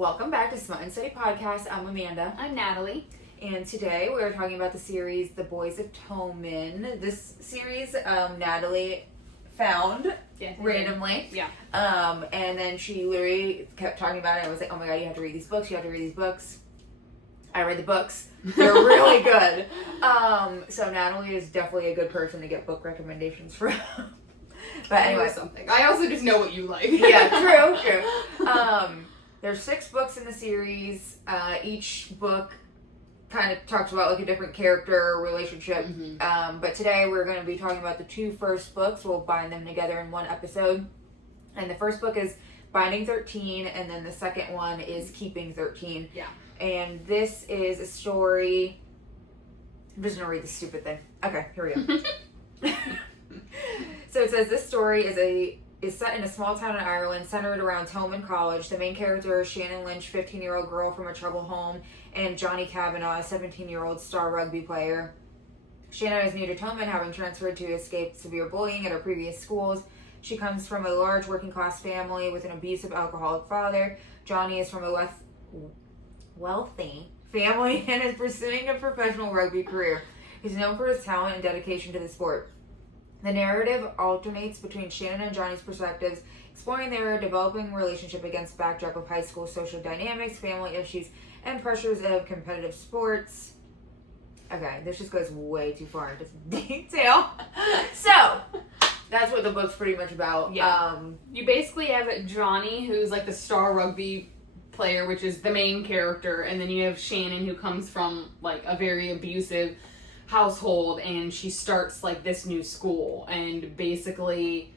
Welcome back to Smut N Study podcast. I'm Amanda. I'm Natalie. And today we're talking about the series The Boys of Toman. This series Natalie found randomly. Yeah. And then she literally kept talking about it. I was like, oh my god, you have to read these books. You have to read these books. I read the books. They're really good. So Natalie is definitely a good person to get book recommendations from. But anyway. Something. I also just know what you like. Yeah, true. There's 6 books in the series. Each book kind of talks about like a different character or relationship. Mm-hmm. But today we're going to be talking about the 2 first books. We'll bind them together in one episode. And the first book is Binding 13, and then the second one is Keeping 13. Yeah. And this is a story. I'm just going to read this stupid thing. Okay, here we go. So it says this story is set in a small town in Ireland centered around Toman College. The main character is Shannon Lynch, 15-year-old girl from a troubled home, and Johnny Kavanagh, a 17-year-old star rugby player. Shannon is new to Toman, having transferred to escape severe bullying at her previous schools. She comes from a large working-class family with an abusive alcoholic father. Johnny is from a wealthy family and is pursuing a professional rugby career. He's known for his talent and dedication to the sport. The narrative alternates between Shannon and Johnny's perspectives, exploring their developing relationship against backdrop of high school social dynamics, family issues, and pressures of competitive sports. Okay, this just goes way too far into detail. So, that's what the book's pretty much about. Yeah. You basically have Johnny, who's like the star rugby player, which is the main character, and then you have Shannon, who comes from like a very abusive household, and she starts like this new school, and basically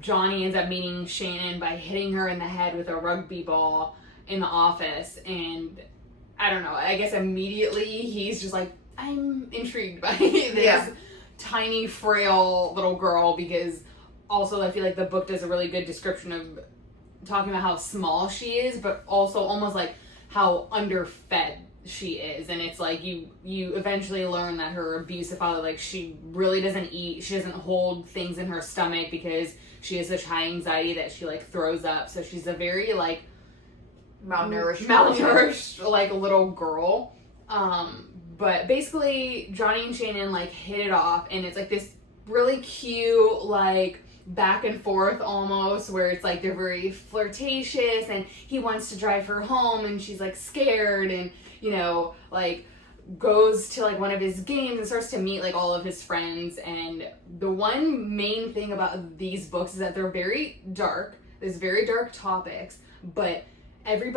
Johnny ends up meeting Shannon by hitting her in the head with a rugby ball in the office, and I don't know, I guess immediately he's just like, I'm intrigued by this tiny frail little girl, because also I feel like the book does a really good description of talking about how small she is, but also almost like how underfed she is. And it's like you eventually learn that her abusive father, like, she really doesn't eat, she doesn't hold things in her stomach because she has such high anxiety that she like throws up. So she's a very like malnourished like little girl. But basically Johnny and Shannon like hit it off, and it's like this really cute like back and forth almost, where it's like they're very flirtatious, and he wants to drive her home and she's like scared, and you know, like goes to like one of his games and starts to meet like all of his friends. And the one main thing about these books is that they're very dark. There's very dark topics, but every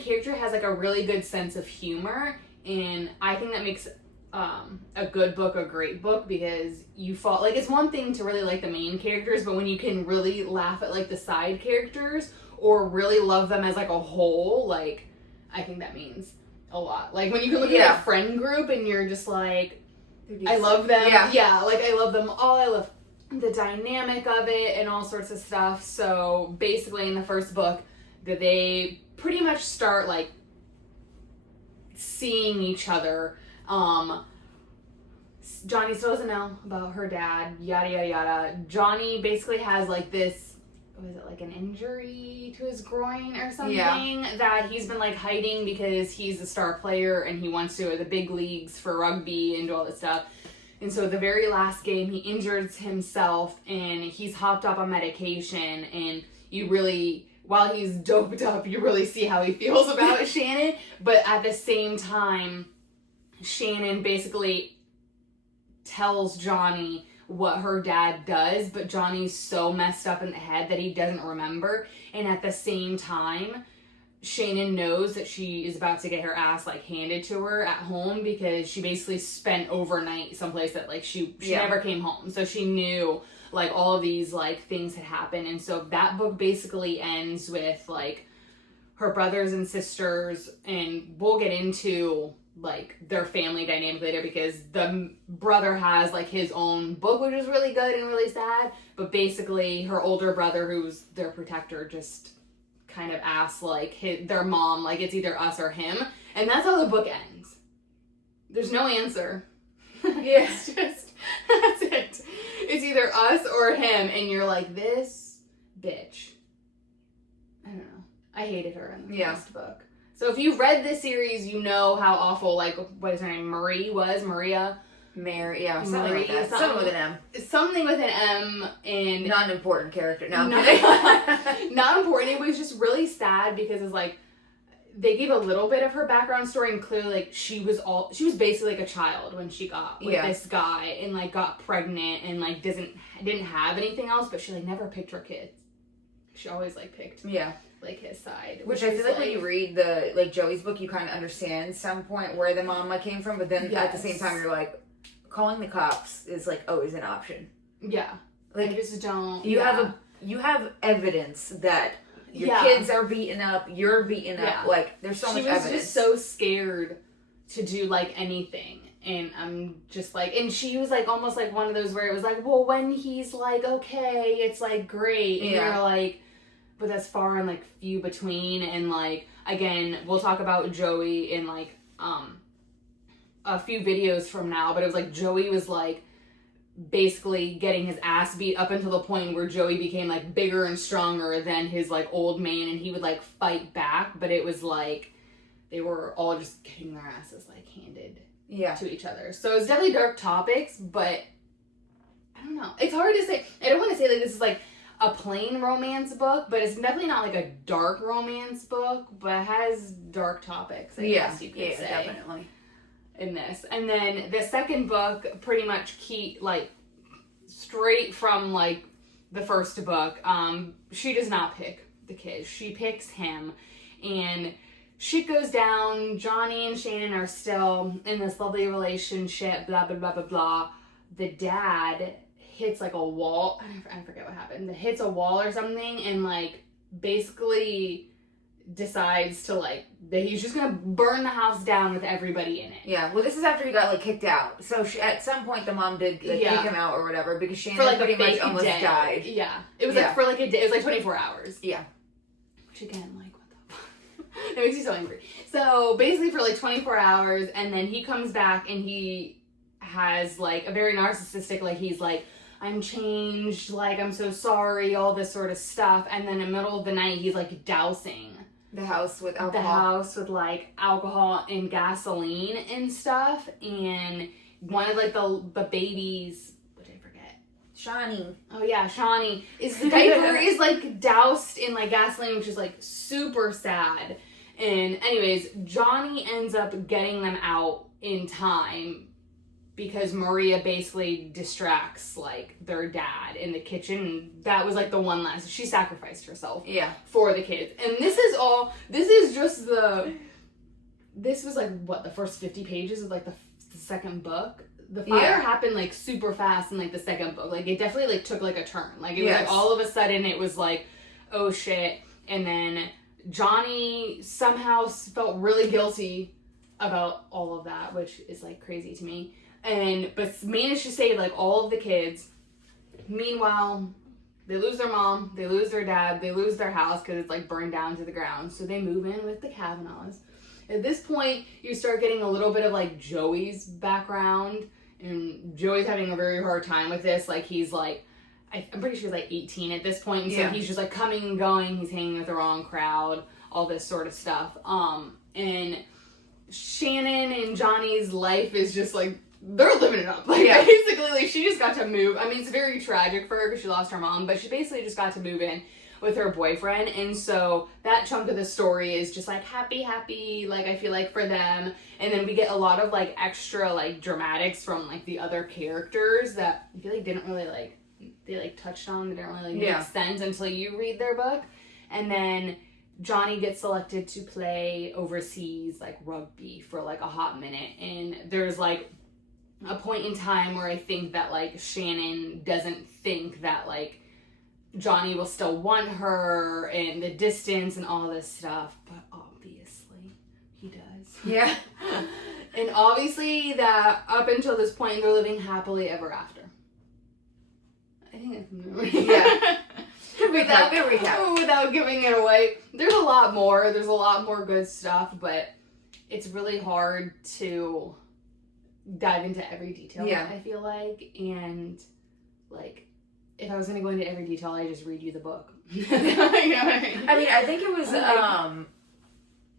character has like a really good sense of humor, and I think that makes a good book a great book, because you fall like, it's one thing to really like the main characters, but when you can really laugh at like the side characters or really love them as like a whole, like I think that means a lot. Like when you can look at a friend group and you're just like, I love them. Yeah, like I love them all. I love the dynamic of it and all sorts of stuff. So basically in the first book that they pretty much start like seeing each other. Johnny still doesn't know about her dad, yada yada yada. Johnny basically has like this, was it like an injury to his groin or something that he's been like hiding because he's a star player and he wants to go to the big leagues for rugby and do all this stuff. And so the very last game he injures himself and he's hopped up on medication, and you really, while he's doped up, you really see how he feels about Shannon. But at the same time, Shannon basically tells Johnny what her dad does, but Johnny's so messed up in the head that he doesn't remember. And at the same time, Shannon knows that she is about to get her ass like handed to her at home, because she basically spent overnight someplace that like she never came home. So she knew like all of these like things had happened. And so that book basically ends with like her brothers and sisters, and we'll get into like their family dynamic later, because the brother has like his own book, which is really good and really sad. But basically her older brother, who's their protector, just kind of asks like their mom, like, it's either us or him, and that's how the book ends. There's no answer. It's just, that's it. It's either us or him, and you're like, this bitch. I don't know. I hated her in the Yeah. first book. So if you've read this series, you know how awful, like, what is her name? Maria? Mary, yeah, something Marie, like that. Something with an M. Something with an M, and... Not an important character. No, I'm kidding. Not important. It was just really sad because it's like, they gave a little bit of her background story, and clearly, like, she was basically like a child when she got with this guy, and like got pregnant, and like didn't have anything else, but she like never picked her kids. She always like picked like his side, which I feel like when you read the like Joey's book, you kind of understand some point where the mama came from, but then at the same time you're like, calling the cops is like always an option. Yeah, like I just don't. You have evidence that your kids are beaten up, you're beaten up. Like there's so much evidence. She was just so scared to do like anything. And I'm just like, and she was like almost like one of those where it was like, well, when he's like, okay, it's like great. And you're like, but that's far and like few between. And like, again, we'll talk about Joey in like, a few videos from now, but it was like, Joey was like basically getting his ass beat up until the point where Joey became like bigger and stronger than his like old man, and he would like fight back, but it was like, they were all just getting their asses like handed to each other. So it's definitely dark topics, but I don't know. It's hard to say. I don't want to say like this is like a plain romance book, but it's definitely not like a dark romance book, but it has dark topics, I guess you could say. Definitely. In this. And then the second book pretty much straight from like the first book, she does not pick the kid. She picks him, and shit goes down. Johnny and Shannon are still in this lovely relationship, blah, blah, blah, blah, blah. The dad hits like a wall. I forget what happened. Hits a wall or something, and like basically decides to like, that he's just gonna burn the house down with everybody in it. Yeah, well this is after he got like kicked out. So at some point the mom did like, kick him out or whatever, because Shannon like pretty much almost died. Yeah. It was like for like a day. It was like 24 hours. Yeah. Which again, like, what the fuck? It makes you so angry. So basically for like 24 hours, and then he comes back and he has like a very narcissistic, like he's like, I'm changed, like I'm so sorry, all this sort of stuff. And then in the middle of the night he's like dousing the house with alcohol. The house with like alcohol and gasoline and stuff. And one of like the babies, what did I forget? Shawnee. Oh yeah, Shawnee. Is the diaper is like doused in like gasoline, which is like super sad. And anyways, Johnny ends up getting them out in time because Maria basically distracts like their dad in the kitchen. That was like the one last, she sacrificed herself for the kids. And this was like what, the first 50 pages of like the second book. The fire happened like super fast in like the second book. Like it definitely like took like a turn. Like it was like all of a sudden it was like, oh shit. And then Johnny somehow felt really guilty about all of that, which is like crazy to me. But managed to save like all of the kids. Meanwhile, they lose their mom, they lose their dad, they lose their house because it's like burned down to the ground. So they move in with the Kavanaughs. At this point, you start getting a little bit of like Joey's background, and Joey's having a very hard time with this. Like he's like, I'm pretty sure he's like 18 at this point, and so he's just like coming and going. He's hanging with the wrong crowd, all this sort of stuff. And Shannon and Johnny's life is just like, they're living it up. Like basically, like she just got to move. I mean, it's very tragic for her because she lost her mom, but she basically just got to move in with her boyfriend. And so that chunk of the story is just like happy, like I feel like for them. And then we get a lot of like extra like dramatics from like the other characters that I feel like didn't really like, they like touched on, they didn't really like make sense until you read their book. And then Johnny gets selected to play overseas like rugby for like a hot minute, and there's like a point in time where I think that like Shannon doesn't think that like Johnny will still want her, and the distance and all this stuff, but obviously he does. Yeah. And obviously that up until this point they're living happily ever after. I think that's without giving it away. There's a lot more good stuff, but it's really hard to dive into every detail, I feel like. And like, if I was going to go into every detail, I just read you the book You know what I mean? I mean, I think it was,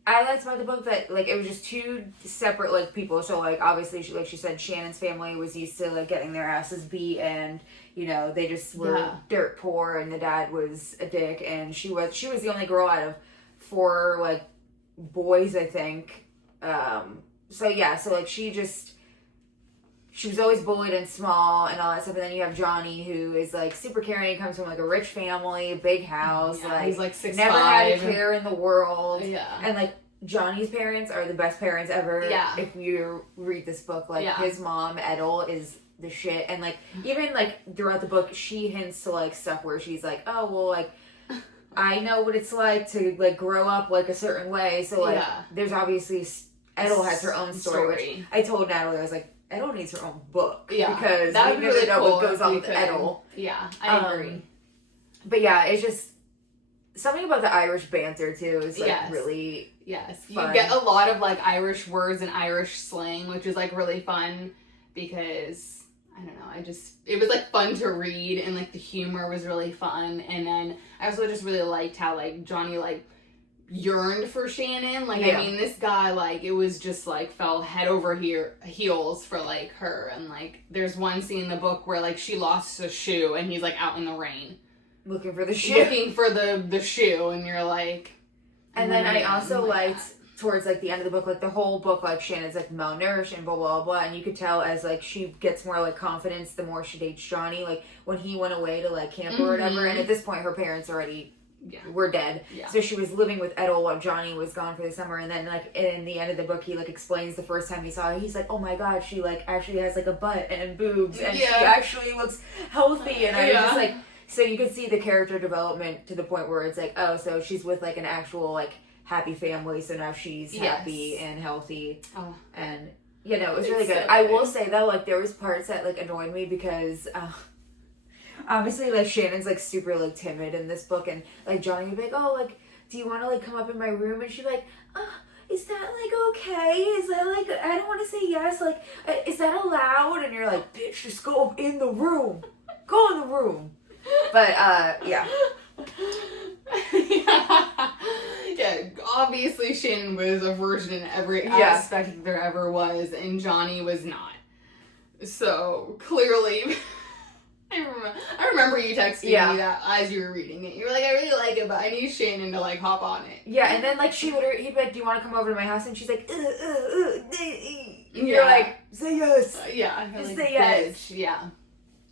I liked about the book that, like, it was just two separate, like, people. So, like, obviously, she said, Shannon's family was used to, like, getting their asses beat, and, you know, they just were dirt poor, and the dad was a dick, and she was the only girl out of 4, like, boys, I think. So, yeah, so, like, she was always bullied and small and all that stuff. And then you have Johnny, who is, like, super caring. He comes from, like, a rich family, big house. Yeah, he's, like, 6'5". Never had a care in the world. Yeah. And, like, Johnny's parents are the best parents ever. Yeah. If you read this book, like, his mom, Edel, is the shit. And, like, even, like, throughout the book, she hints to, like, stuff where she's like, oh, well, like, I know what it's like to, like, grow up, like, a certain way. So, like, there's obviously... Edel has her own story, which I told Natalie, I was like, Edel needs her own book. Yeah. Because that we would never really know cool what goes on with Edel. Yeah, I agree. But yeah, it's just something about the Irish banter too is like really fun. You get a lot of like Irish words and Irish slang, which is like really fun because I don't know, it was like fun to read and like the humor was really fun. And then I also just really liked how like Johnny like yearned for Shannon. Like, I mean, this guy, like, it was just, like, fell head over heels for, like, her. And, like, there's one scene in the book where, like, she lost a shoe and he's, like, out in the rain. Looking for the shoe. Looking for the shoe. And you're, like... And then I also liked, towards, like, the end of the book, like, the whole book, like, Shannon's, like, malnourished and blah, blah, blah. And you could tell as, like, she gets more, like, confidence the more she dates Johnny. Like, when he went away to, like, camp or whatever. And at this point, her parents already... were dead. Yeah. So she was living with Edel while Johnny was gone for the summer. And then, like, in the end of the book, he, like, explains the first time he saw her. He's like, oh my god, she, like, actually has, like, a butt and boobs. And she actually looks healthy. And I was just, like... So you could see the character development to the point where it's like, oh, so she's with, like, an actual, like, happy family. So now she's happy and healthy. Oh. And, you know, it was really good. I will say, though, like, there was parts that, like, annoyed me because... obviously, like, Shannon's, like, super, like, timid in this book, and, like, Johnny would be like, oh, like, do you want to, like, come up in my room? And she'd be like, is that, like, okay? Is that, like, I don't want to say yes, like, is that allowed? And you're like, bitch, just go in the room. Go in the room. But, yeah. Yeah, obviously Shannon was a virgin in every aspect there ever was, and Johnny was not. So, clearly... I remember you texting me that as you were reading it. You were like, I really like it, but I need Shannon to, like, hop on it. Yeah, and then, like, he'd be like, do you want to come over to my house? And she's like, and you're like, say yes. Yeah. Just like, say yes. Bitch. Yeah.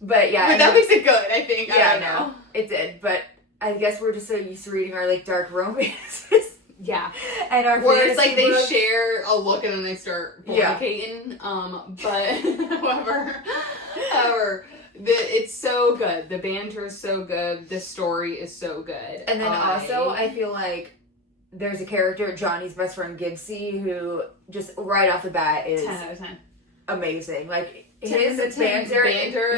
But, yeah. But that makes it good, I think. Yeah, I know. It did, but I guess we're just so used to reading our, like, dark romances. Yeah. And our where it's like they share a look and then they start fornicating. But, however... It's so good. The banter is so good. The story is so good. And then also, I feel like there's a character, Johnny's best friend Gibbsy, who just right off the bat is 10 out of 10. Amazing. Like his banter,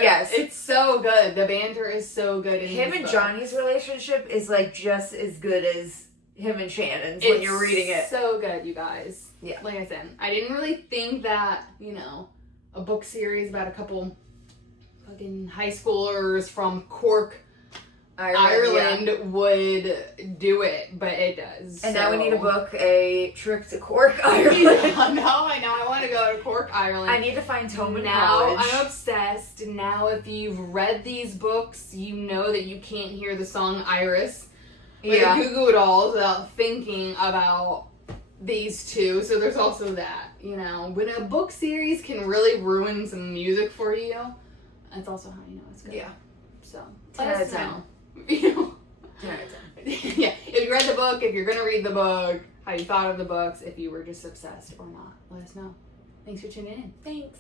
yes, it's so good. The banter is so good. Him and Johnny's relationship is like just as good as him and Shannon's when you're reading it. So good, you guys. Yeah. Like I said, I didn't really think that a book series about a couple fucking high schoolers from Cork, Ireland would do it, but it does. And now we need to book a trip to Cork, Ireland. I know. I want to go to Cork, Ireland. I need to find Tobin now. College. I'm obsessed. Now, if you've read these books, you know that you can't hear the song Iris. Goo Goo Dolls without thinking about these two. So there's also that. When a book series can really ruin some music for you. That's also how you know it's good. Yeah. So, 10 out of 10. 10 out of 10. Yeah. If you read the book, if you're going to read the book, how you thought of the books, if you were just obsessed or not, let us know. Thanks for tuning in. Thanks.